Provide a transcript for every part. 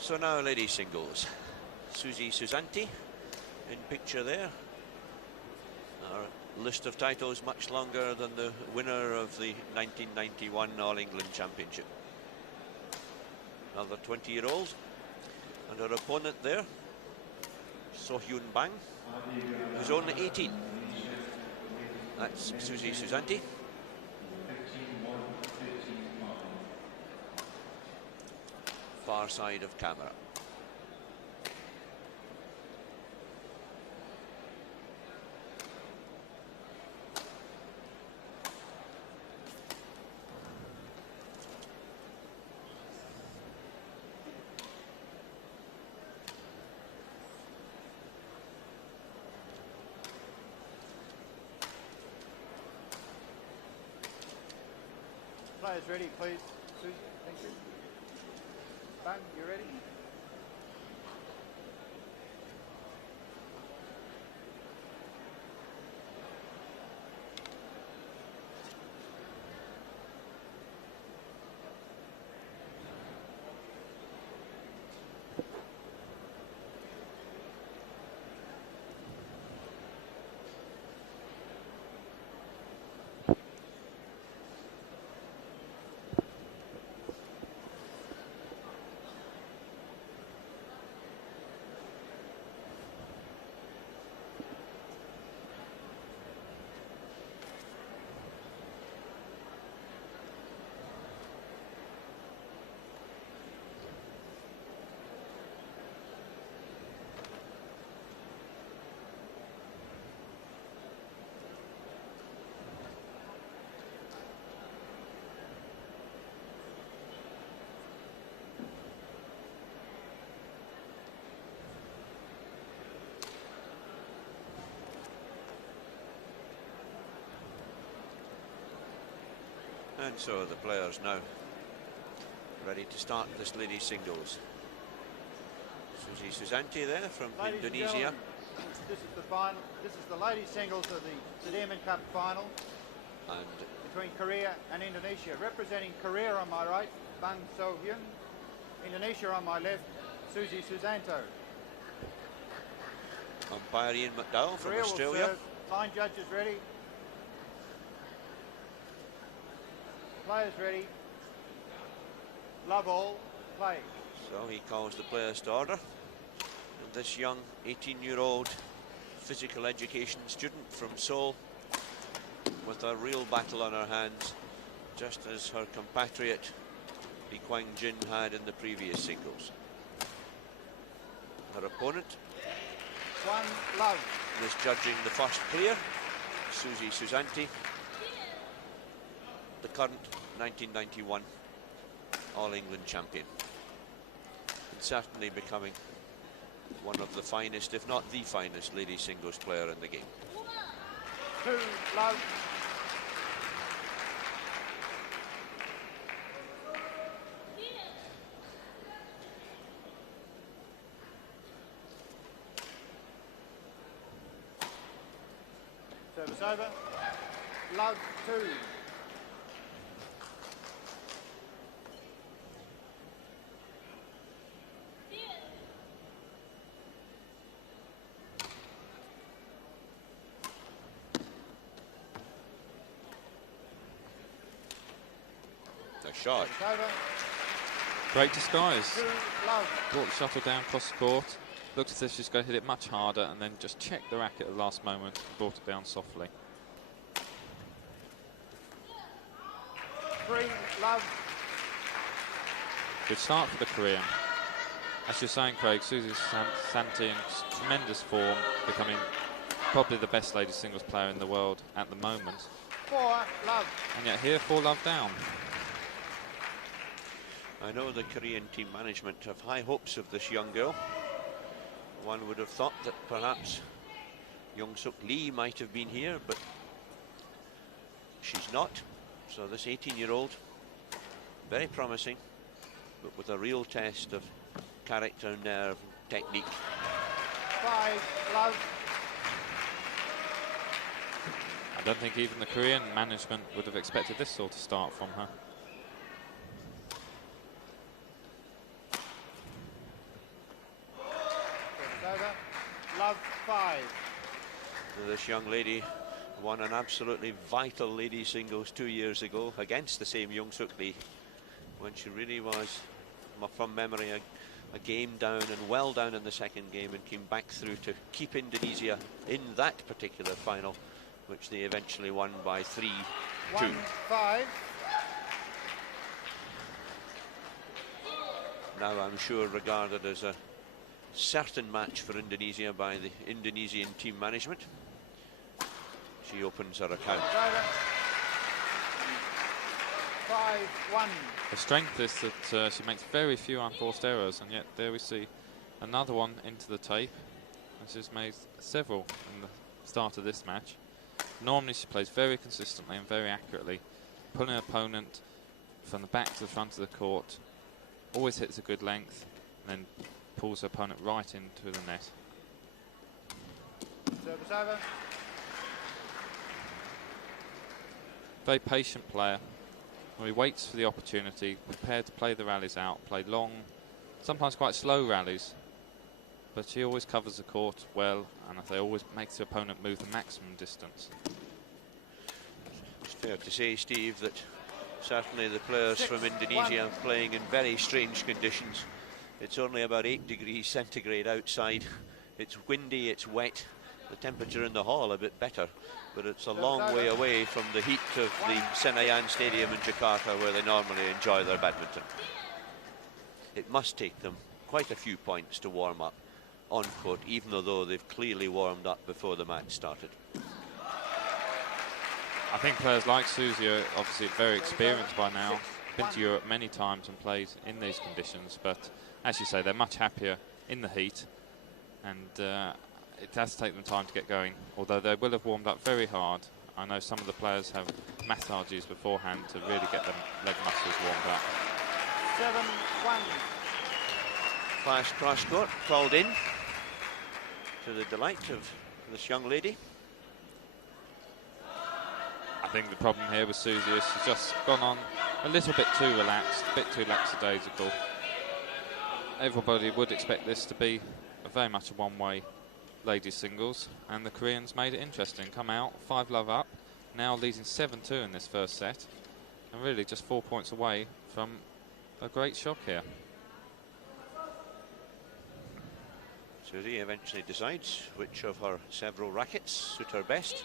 So now ladies singles. Susi Susanti in picture there. Our list of titles much longer than the winner of the 1991 All England Championship. Another 20-year-old. And our opponent there, So-hyun Bang, who's only 18. That's Susi Susanti. Far side of camera. Players ready, please. Susie, thank you. Bang, you ready? And so the players now ready to start this ladies singles. Susi Susanti there from Ladies and Indonesia. gentlemen, this is the final. This is the ladies singles of the Sudirman Cup final And between Korea and Indonesia. Representing Korea on my right, Bang So-hyun. Indonesia on my left, Susi Susanto. umpire Ian McDowell from Korea will Australia. serve. Line judges ready. Players ready. Love all. Play. So he calls the players to order. And this young 18-year-old physical education student from Seoul with a real battle on her hands, just as her compatriot Lee Kwang Jin had in the previous singles. Her opponent, One love. misjudging the first clear, Susi Susanti, the current 1991 All England champion, and certainly becoming one of the finest, if not the finest, ladies singles player in the game. 2 love. Service over. Love 2. A shot. Service over. Great disguise. 2 love. Brought the shuttle down across the court. Looked as if she's going to hit it much harder and then just checked the racket at the last moment and brought it down softly. 3 love. Good start for the Korean. As you're saying, Craig, Susi Susanti in tremendous form, becoming probably the best ladies singles player in the world at the moment. 4 love. And yet here, 4 love down. I know the Korean team management have high hopes of this young girl. One would have thought that perhaps Young-suk Lee might have been here, but she's not. So this 18-year-old, very promising, but with a real test of character, nerve, technique. 5 love. I don't think even the Korean management would have expected this sort of start from her. this young lady won an absolutely vital ladies singles 2 years ago against the same Young Suk Lee, when she really was, from memory, a game down and well down in the second game, and came back through to keep Indonesia in that particular final, which they eventually won by 3-2. 1-5. Now I'm sure regarded as a certain match for Indonesia by the Indonesian team management. She opens her account. 5-1. The strength is that she makes very few unforced errors, and yet there we see another one into the tape. And she's made several in the start of this match. Normally she plays very consistently and very accurately, pulling her opponent from the back to the front of the court, always hits a good length, and then pulls her opponent right into the net. Service over. Very patient player. Well, he waits for the opportunity, prepared to play the rallies out, play long, sometimes quite slow rallies, but she always covers the court well, and they always makes the opponent move the maximum distance. It's fair to say, Steve, that certainly the players from Indonesia are playing in very strange conditions. It's only about 8 degrees centigrade outside. It's windy, it's wet. The temperature in the hall a bit better, but it's a long way away from the heat of the Senayan Stadium in Jakarta, where they normally enjoy their badminton. It must take them quite a few points to warm up on court, even though they've clearly warmed up before the match started. I think players like Susi are obviously very experienced by now, been to Europe many times and played in these conditions, but as you say, they're much happier in the heat, and it does take them time to get going, although they will have warmed up very hard. I know some of the players have massages beforehand to really get their leg muscles warmed up. 7-1. Fast cross court called in, to the delight of this young lady. I think the problem here with Susi is she's just gone on a little bit too relaxed, a bit too lackadaisical. Everybody would expect this to be very much a one-way ladies singles, and the Koreans made it interesting. Come out 5-love up, now leading 7-2 in this first set, and really just 4 points away from a great shock here. Susi eventually decides which of her several rackets suit her best.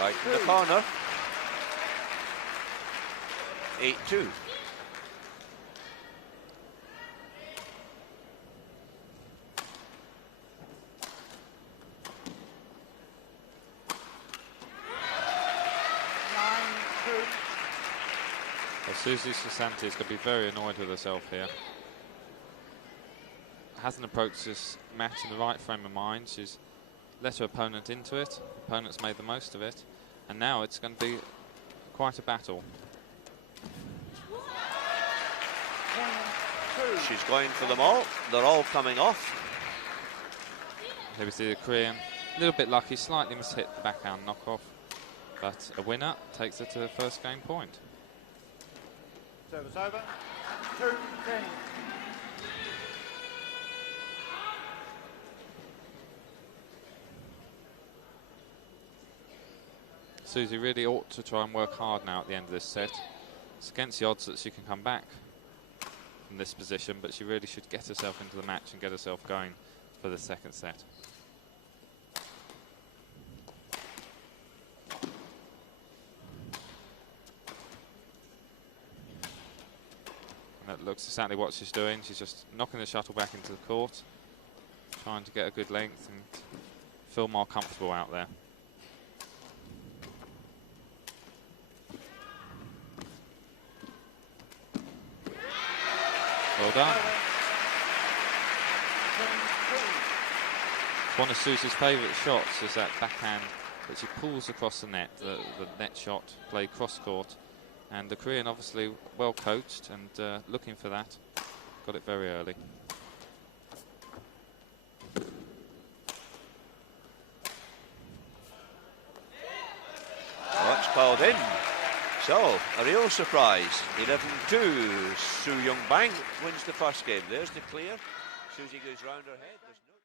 Right in the corner. 8-2. Well, Susi Susanti is going to be very annoyed with herself here. Hasn't approached this match in the right frame of mind. She's let her opponent into it. Opponent's made the most of it, and now it's going to be quite a battle. She's going for them all. They're all coming off. Here we see the Korean, a little bit lucky, slightly mishit the backhand knockoff, but a winner takes her to the first game point. Service over. 2-10. Susi really ought to try and work hard now at the end of this set. It's against the odds that she can come back from this position, but she really should get herself into the match and get herself going for the second set. And that looks exactly what she's doing. She's just knocking the shuttle back into the court, trying to get a good length and feel more comfortable out there. Well done. It's one of Susi's favourite shots, is that backhand that she pulls across the net, the net shot played cross court. And the Korean obviously well coached and looking for that. Got it very early. Well, that's called in. So, a real surprise. 11-2. Su Young Bang wins the first game. There's the clear. Susie goes round her head. There's no